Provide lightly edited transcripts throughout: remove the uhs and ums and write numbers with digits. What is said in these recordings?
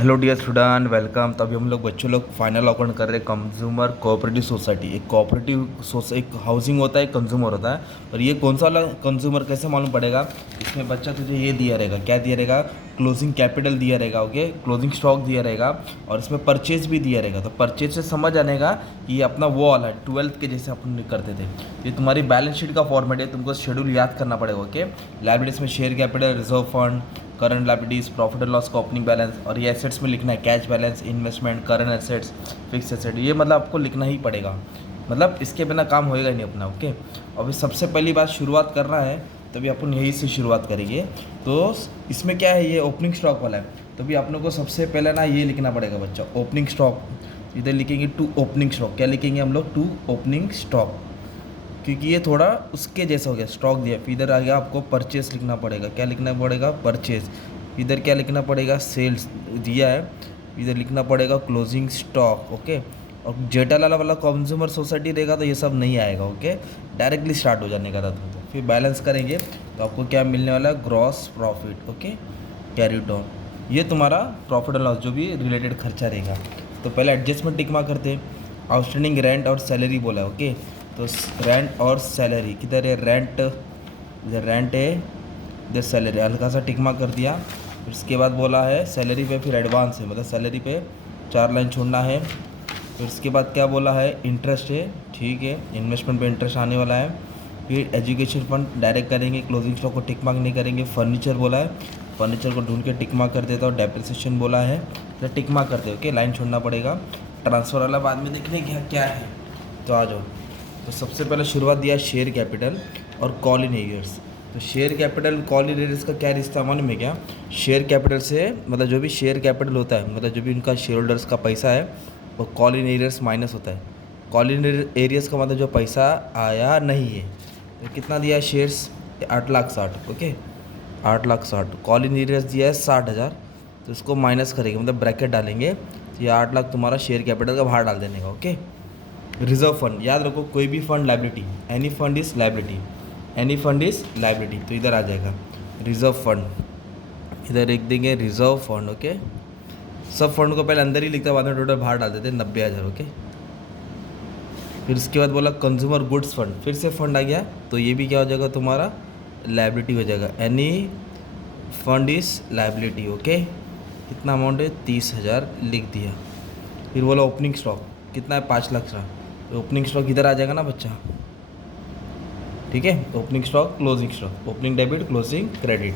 Hello dear student, welcome. तो अभी हम लोग बच्चों लोग फाइनल अकाउंट कर रहे हैं कंज्यूमर कोऑपरेटिव सोसाइटी। एक कोऑपरेटिव एक हाउसिंग होता है, एक कंज्यूमर होता है। और ये कौन सा वाला कंज्यूमर कैसे मालूम पड़ेगा? इसमें बच्चा तुझे ये दिया रहेगा, क्या दिया रहेगा? क्लोजिंग कैपिटल दिया रहेगा, ओके, क्लोजिंग स्टॉक दिया रहेगा, और इसमें परचेज भी दिया रहेगा। तो परचेज से समझ आने का कि ये अपना वो वाला 12th के जैसे अपन करते थे। ये तुम्हारी बैलेंस शीट का फॉर्मेट है, तुमको शेड्यूल याद करना पड़ेगा, ओके। लायबिलिटीज में share capital, reserve fund, current liabilities, profit and loss का ओपनिंग बैलेंस, और ये एसेट्स में लिखना है cash balance, investment, current assets, fix asset. ये मतलब आपको लिखना ही पड़ेगा, मतलब इसके बिना काम होएगा ही नहीं अपना, ओके। अभी सबसे पहली बात शुरुआत कर रहा है, तभी अपन यही से शुरुआत करेंगे। तो इसमें क्या है, ये ओपनिंग स्टॉक वाला है। तभी अपने को सबसे पहले ना ये लिखना पड़ेगा बच्चा, ओपनिंग स्टॉक। इधर लिखेंगे टू ओपनिंग स्टॉक। क्या लिखेंगे हम लोग? टू ओपनिंग स्टॉक, क्योंकि ये थोड़ा उसके जैसा हो गया, स्टॉक दिया। फिर इधर आ गया आपको परचेस लिखना पड़ेगा। क्या लिखना पड़ेगा? परचेस। इधर क्या लिखना पड़ेगा? सेल्स दिया है। इधर लिखना पड़ेगा क्लोजिंग स्टॉक, ओके। और जेठालाल वाला कंज्यूमर सोसाइटी रहेगा तो ये सब नहीं आएगा, ओके। डायरेक्टली स्टार्ट हो जाने का था। तो फिर बैलेंस करेंगे तो आपको क्या मिलने वाला है? Gross profit, okay, carry down. ये तुम्हारा प्रॉफिट एंड लॉस जो भी रिलेटेड खर्चा रहेगा। तो पहले एडजस्टमेंट टिक मार्क करते हैं। आउटस्टैंडिंग रेंट और सैलरी बोला है, ओके। तो रेंट और सैलरी किधर है? रेंट, इधर रेंट है, इधर सैलरी, हल्का सा टिक मार्क कर दिया। फिर उसके बाद बोला है सैलरी पे फिर एडवांस है, मतलब सैलरी पे 4 लाइन छोड़ना है। फिर उसके बाद क्या बोला है? इंटरेस्ट है, ठीक है, इन्वेस्टमेंट पे इंटरेस्ट आने वाला है। फिर एजुकेशन फंड डायरेक्ट करेंगे, क्लोजिंग स्टॉक को टिक मार्क नहीं करेंगे। फर्नीचर बोला है, फर्नीचर को ढूंढ के टिक मार्क कर देता हूँ। डेप्रिसिएशन बोला है तो टिक मार्क करते, ओके, लाइन छोड़ना पड़ेगा। ट्रांसफ़र वाला बाद में देख लेंगे क्या है। तो आ जाओ। तो सबसे पहले शुरुआत दिया शेयर कैपिटल और कॉल इन एरियर्स। तो share capital call in arrears का क्या रिश्ता मालूम है क्या? शेयर कैपिटल से मतलब जो भी शेयर कैपिटल होता है, मतलब जो भी उनका शेयर होल्डर्स का पैसा है, वो कॉल इन एरियर्स माइनस होता है। कॉल इन एरियर्स का मतलब जो पैसा आया नहीं है। तो कितना दिया है shares? 8,60,000, okay, 8,60,000। Call in arrears दिया है 60,000, तो उसको माइनस करेंगे, मतलब ब्रैकेट डालेंगे। तो ये 8 लाख तुम्हारा शेयर कैपिटल का बाहर डाल देने का, ओके। रिजर्व फंड, याद रखो कोई भी fund liability, any fund is liability, any fund is liability. तो इधर आ जाएगा रिजर्व फंड, इधर लिख देंगे रिजर्व फंड, ओके। सब फंड को पहले अंदर ही लिखता, बाद में टोटल बाहर डाल देते 90,000, ओके। फिर उसके बाद बोला कंज्यूमर गुड्स फंड, फिर से फंड आ गया, तो ये भी क्या हो जाएगा तुम्हारा? लाइबिलिटी हो जाएगा। Any fund is liability, okay. कितना अमाउंट है? 30,000 लिख दिया। फिर बोला ओपनिंग स्टॉक कितना है? 5 लाख का। तो ओपनिंग स्टॉक इधर आ जाएगा ना बच्चा, ठीक है। Opening stock, closing stock, opening debit, closing credit.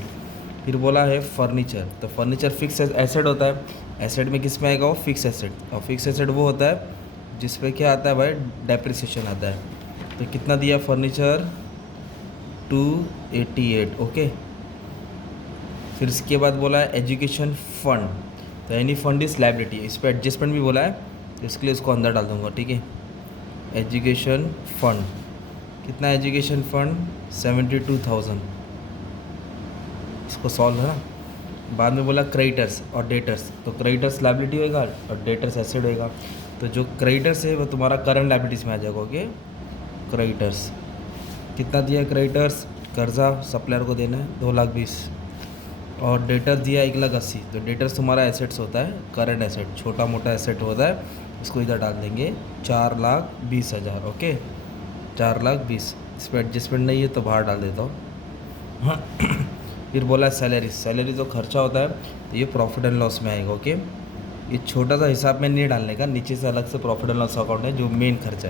फिर बोला है फर्नीचर, तो फर्नीचर फिक्स एसेट होता है। एसेट में किस में आएगा? वो फिक्स एसेट। और फिक्स एसेट वो होता है जिस पे क्या आता है भाई? डेप्रिसिएशन आता है। तो कितना दिया फर्नीचर? 288, ओके। फिर इसके बाद बोला है एजुकेशन फंड, तो एनी फंड इज़ लाइबिलिटी। इस पर एडजस्टमेंट भी बोला है, तो इसके लिए इसको अंदर डाल दूंगा, ठीक है। एजुकेशन फंड कितना? एजुकेशन फंड 72,000, इसको सॉल्व है ना। बाद में बोला क्रेडिटर्स और डेटर्स, तो क्रेडिटर्स लाइबिलिटी होएगा और डेटर्स एसेट होएगा। तो जो क्रेडिटर्स है वो तुम्हारा करंट लाइबिलिटीज़ में आ जाएगा, ओके। क्रेडिटर्स कितना दिया? क्रेडिटर्स कर्जा सप्लायर को देना है 2,20,000, और डेटर दिया 1,80,000। तो डेटर्स तुम्हारा एसेट्स होता है, करंट एसेट, छोटा मोटा एसेट होता है, इसको इधर डाल देंगे 4,20,000, ओके, 4,20,000। इस पर एडजस्टमेंट नहीं है तो बाहर डाल देता हूँ। फिर बोला सैलरी, सैलरी तो खर्चा होता है, तो ये प्रॉफिट एंड लॉस में आएगा, ओके। ये छोटा सा हिसाब में नहीं डालने का, नीचे से अलग से प्रॉफिट एंड लॉस अकाउंट है जो मेन खर्चा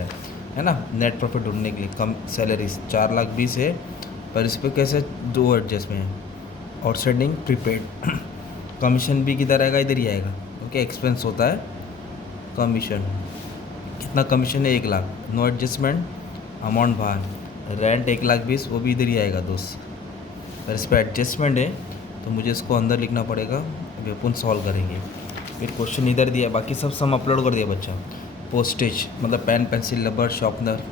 है ना, नेट प्रॉफिट ढूंढने के लिए। कम सैलरी 4,20,000 है, पर इस पर कैसे दो एडजस्टमेंट है, आउटस्टैंडिंग प्रीपेड। कमीशन भी किधर आएगा? इधर ही आएगा, ओके। एक्सपेंस होता है कमीशन, कितना कमीशन है? 1,00,000, नो एडजस्टमेंट, अमाउंट बाहर। रेंट 1,20,000, वो भी इधर ही आएगा दोस्त। अगर इस पर एडजस्टमेंट है तो मुझे इसको अंदर लिखना पड़ेगा, अभी अपन सॉल्व करेंगे। फिर क्वेश्चन इधर दिया, बाकी सब सम अपलोड कर दिया बच्चा। पोस्टेज मतलब पेन, पेंसिल, रबर, शार्पनर,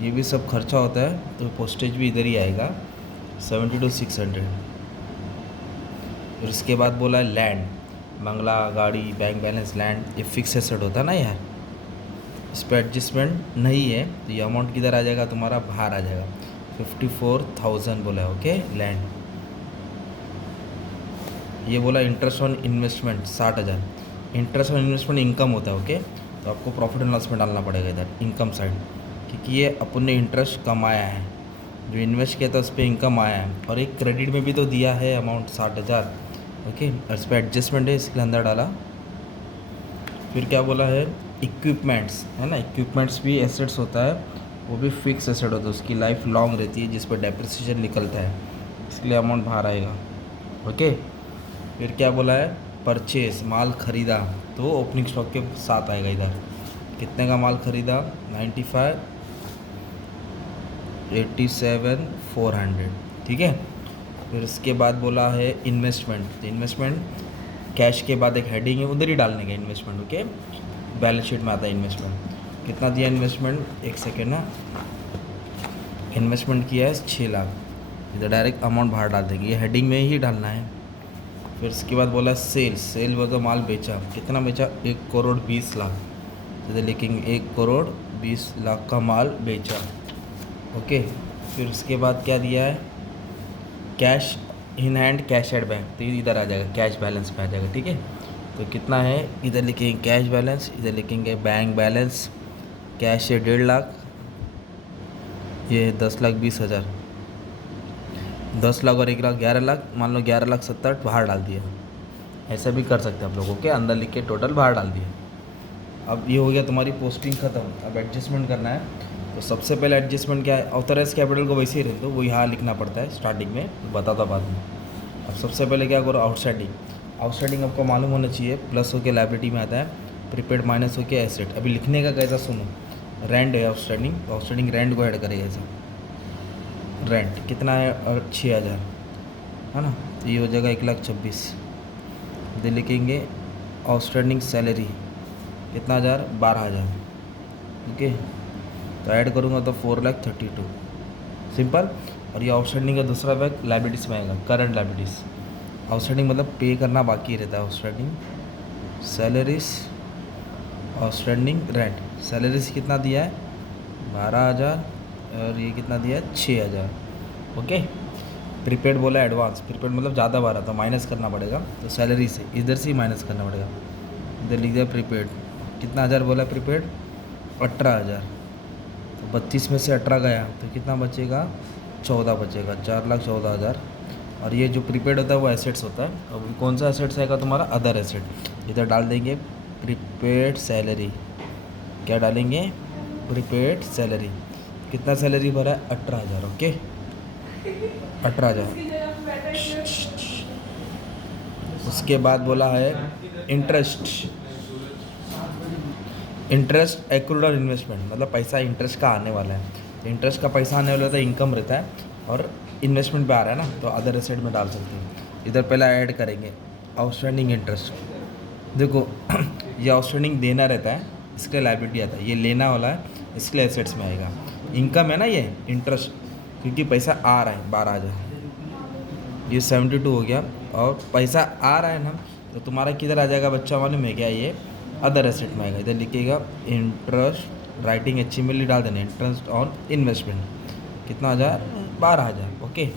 ये भी सब खर्चा होता है, तो पोस्टेज भी इधर ही आएगा 72,600। फिर उसके बाद बोला है लैंड, बंगला, गाड़ी, बैंक बैलेंस, लैंड, ये फिक्स एसेट होता है ना यार, इस पर एडजस्टमेंट नहीं है, तो ये अमाउंट किधर आ जाएगा तुम्हारा? बाहर आ जाएगा। 54,000 बोला है, ओके। लैंड ये बोला interest on investment 60,000, interest on investment income होता है। ओके, तो आपको प्रॉफिट एंड लॉस में डालना पड़ेगा इधर इनकम साइड, क्योंकि ये अपन ने इंटरेस्ट कमाया है, जो इन्वेस्ट किया था उस पर इनकम आया है, और एक क्रेडिट में भी तो दिया है अमाउंट 60,000। ओके, और इस पर एडजस्टमेंट है इसके अंदर डाला। फिर क्या बोला है, इक्विपमेंट्स है ना, इक्विपमेंट्स भी एसेट्स होता है, वो भी फिक्स एसेट होता है, उसकी लाइफ लॉन्ग रहती है, जिस पर डेप्रिसिएशन निकलता है, इसलिए अमाउंट बाहर आएगा। ओके, फिर क्या बोला है, परचेस, माल खरीदा, तो ओपनिंग स्टॉक के साथ आएगा इधर। कितने का माल खरीदा, 95, 87, 400, ठीक है। फिर इसके बाद बोला है इन्वेस्टमेंट, तो इन्वेस्टमेंट कैश के बाद एक हेडिंग है, उधर ही डालने का इन्वेस्टमेंट। ओके, बैलेंस शीट में आता है इन्वेस्टमेंट। कितना दिया इन्वेस्टमेंट, एक सेकेंड ना, इन्वेस्टमेंट किया है 6 लाख, इधर डायरेक्ट अमाउंट बाहर डाल देंगे, ये हेडिंग में ही डालना है। फिर इसके बाद बोला सेल्स, सेल वो तो माल बेचा, कितना बेचा, 1,20,00,000, इधर लिखेंगे 1,20,00,000 का माल बेचा। ओके, फिर उसके बाद क्या दिया है, cash in hand, cash at bank, तो इधर आ जाएगा, कैश बैलेंस में आ जाएगा, ठीक है। तो कितना है, इधर लिखेंगे कैश बैलेंस, इधर लिखेंगे बैंक बैलेंस। कैश है 1.5 लाख, ये 10,20,000, 10 लाख और 1 लाख 11 लाख, मान लो 11,70,000 बाहर डाल दिया। ऐसा भी कर सकते हैं आप लोगों के, अंदर लिख के टोटल बाहर डाल दिए। अब ये हो गया तुम्हारी पोस्टिंग ख़त्म, अब एडजस्टमेंट करना है। तो सबसे पहले एडजस्टमेंट क्या है, ऑथराइज कैपिटल को वैसे ही रहने दो, वो यहाँ लिखना पड़ता है स्टार्टिंग में, बताता बाद में। अब सबसे पहले क्या करो, आउटस्टैंडिंग, आउटस्टैंडिंग आपको मालूम होना चाहिए, प्लस होकर लायबिलिटी में आता है, प्रीपेड माइनस होकर एसेट। अभी लिखने का कैसा सुनो, रेंट है आउटस्टैंडिंग, तो आउटस्टैंडिंग रेंट को ऐड करेगा ऐसा, रेंट कितना है, और 6,000 है ना, तो ये हो जाएगा 1,26,000। इधर लिखेंगे आउटस्टैंडिंग सैलरी कितना, 12,000। ओके, तो ऐड करूँगा तो 4,32,000, सिंपल। और ये आउटस्टैंडिंग का दूसरा बैग लाइबिलिटीज़ में आएगा, करंट लाइबिलिटीज़। आउटस्टैंडिंग मतलब पे करना बाकी रहता है, outstanding salaries, outstanding rent. Salaries कितना दिया है, 12,000, और ये कितना दिया है, 6,000। ओके, प्रीपेड बोला एडवांस, प्रीपेड मतलब ज़्यादा बारह, तो माइनस करना पड़ेगा, तो सैलरी से इधर से ही माइनस करना पड़ेगा। इधर लिख दिया प्रीपेड, कितना हज़ार बोला प्रीपेड, 18,000, तो 32 में से 18 गया तो कितना बचेगा, 14 बचेगा, 4,14,000। और ये जो प्रीपेड होता है वो एसेट्स होता है, और कौन सा एसेट्स आएगा तुम्हारा, अदर एसेट। इधर डाल देंगे प्रीपेड सैलरी, क्या डालेंगे, प्रीपेड सैलरी। कितना सैलरी भरा है, 18,000। ओके, 18,000। उसके बाद बोला है इंटरेस्ट, इंटरेस्ट एक्रूड और इन्वेस्टमेंट, मतलब पैसा इंटरेस्ट का आने वाला है। तो इंटरेस्ट का पैसा आने वाला होता है, इनकम रहता है, और इन्वेस्टमेंट पे आ रहा है ना, तो अदर एसेट में डाल सकते हैं। इधर पहले ऐड करेंगे आउटस्टैंडिंग इंटरेस्ट। देखो ये आउटस्टैंडिंग देना रहता है, इसके लिए लायबिलिटी आता है, ये लेना वाला है, इसके लिए एसेट्स में आएगा। इनकम है ना ये इंटरेस्ट, क्योंकि पैसा आ रहा है 12,000, ये 72 हो गया, और पैसा आ रहा है ना, तो तुम्हारा किधर आ जाएगा बच्चा, मालूम है क्या, ये अदर एसेट में आएगा। इधर लिखिएगा इंटरेस्ट, राइटिंग अच्छी मिली डाल देना, इंटरेस्ट ऑन इन्वेस्टमेंट कितना, 12,000। ओके,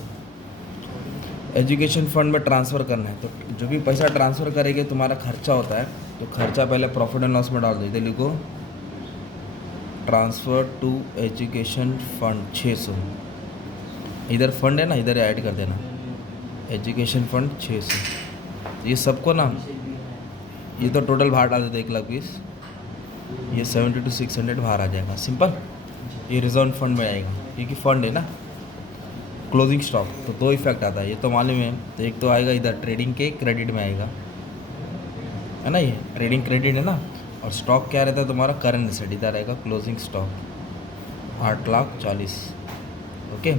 एजुकेशन फंड में ट्रांसफ़र करना है, तो जो भी पैसा ट्रांसफ़र करेंगे तुम्हारा खर्चा होता है, तो खर्चा पहले प्रॉफिट एंड लॉस में डाल दो। इधर लिखो ट्रांसफ़र टू एजुकेशन फंड 600, इधर फंड है ना, इधर ऐड कर देना एजुकेशन फंड 600। ये सबको ना, ये तो टोटल बाहर डाल देते 1,20,000, ये 72,600 बाहर आ जाएगा, सिंपल। ये रिजर्व फंड में आएगा, क्योंकि फंड है ना। क्लोजिंग स्टॉक, तो 2 इफेक्ट आता है, ये तो मालूम है। तो एक तो आएगा इधर ट्रेडिंग के क्रेडिट में आएगा, है ना, ये ट्रेडिंग क्रेडिट है ना। और स्टॉक क्या रहता है तुम्हारा, करंट एसेट, इधर आएगा क्लोजिंग स्टॉक 8,40,000। ओके,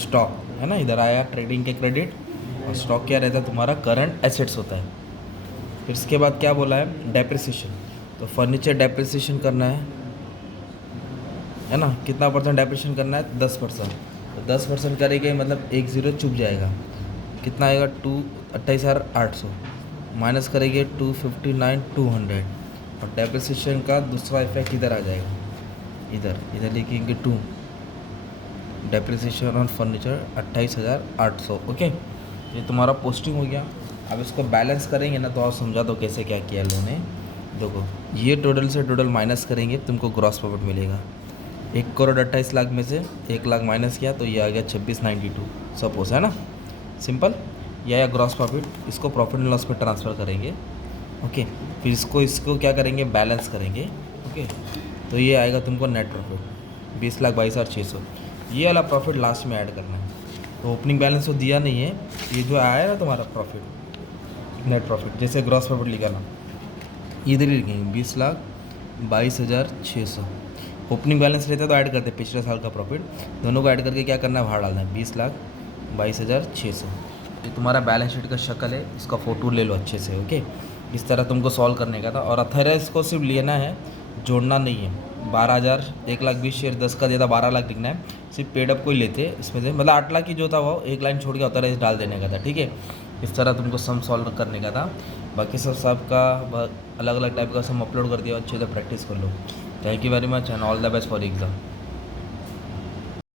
स्टॉक है ना, इधर आया ट्रेडिंग के क्रेडिट, और स्टॉक क्या रहता है तुम्हारा, करंट एसेट्स होता है। फिर इसके बाद क्या बोला है, डेप्रिसिएशन, तो फर्नीचर डेप्रिसिएशन करना है ना, कितना परसेंट डेप्रिसिएशन करना है, 10%। तो 10% करेंगे मतलब 1 0 चुप जाएगा, कितना आएगा, 28,800, माइनस करेंगे 259,200, और डेप्रिसिएशन का दूसरा इफेक्ट इधर आ जाएगा, इधर लिखेंगे 2, डेप्रिसिएशन ऑन फर्नीचर 28,800। ओके, ये तुम्हारा पोस्टिंग हो गया। अब इसको बैलेंस करेंगे ना तो और समझा दो कैसे क्या किया लोगों ने। देखो ये टोटल से टोटल माइनस करेंगे तुमको ग्रॉस प्रॉफिट मिलेगा। 1,28,00,000 में से 1,00,000 माइनस किया तो ये आ गया 2692 सपोज, है ना। सिंपल। ये आया ग्रॉस प्रॉफिट, इसको प्रॉफिट एंड लॉस पे ट्रांसफ़र करेंगे। ओके, फिर इसको क्या करेंगे, बैलेंस करेंगे। ओके, तो ये आएगा तुमको नेट प्रॉफिट 20,22,600। ये वाला प्रॉफिट लास्ट में ऐड करना है। तो ओपनिंग बैलेंस तो दिया नहीं है, ये जो आया ना तुम्हारा प्रॉफिट नेट प्रॉफिट, जैसे ग्रॉस प्रॉफिट लिखा ना इधर ही लिखेंगे 20,22,600। ओपनिंग बैलेंस रहता है तो ऐड करते हैं पिछले साल का प्रॉफिट, दोनों को ऐड करके क्या करना है, बाहर डालना है 20,22,600। ये तुम्हारा बैलेंस शीट का शक्ल है, इसका फ़ोटो ले लो अच्छे से। ओके, इस तरह तुमको सॉल्व करने का था। और अथेरस को सिर्फ लेना है, जोड़ना नहीं है। 12,000 1,20,000 शेयर 10 का देता 12 लाख लिखना है, सिर्फ पेडअप को ही लेते इसमें से, मतलब 8 लाख की जो था वो 1 लाइन छोड़ के अथेरस डाल देने का था। ठीक है, इस तरह तुमको सम सॉल्व करने का था। बाकी सबका अलग अलग टाइप का सम अपलोड कर दिया, अच्छे से प्रैक्टिस कर लो। Thank you very much and all the best for exam.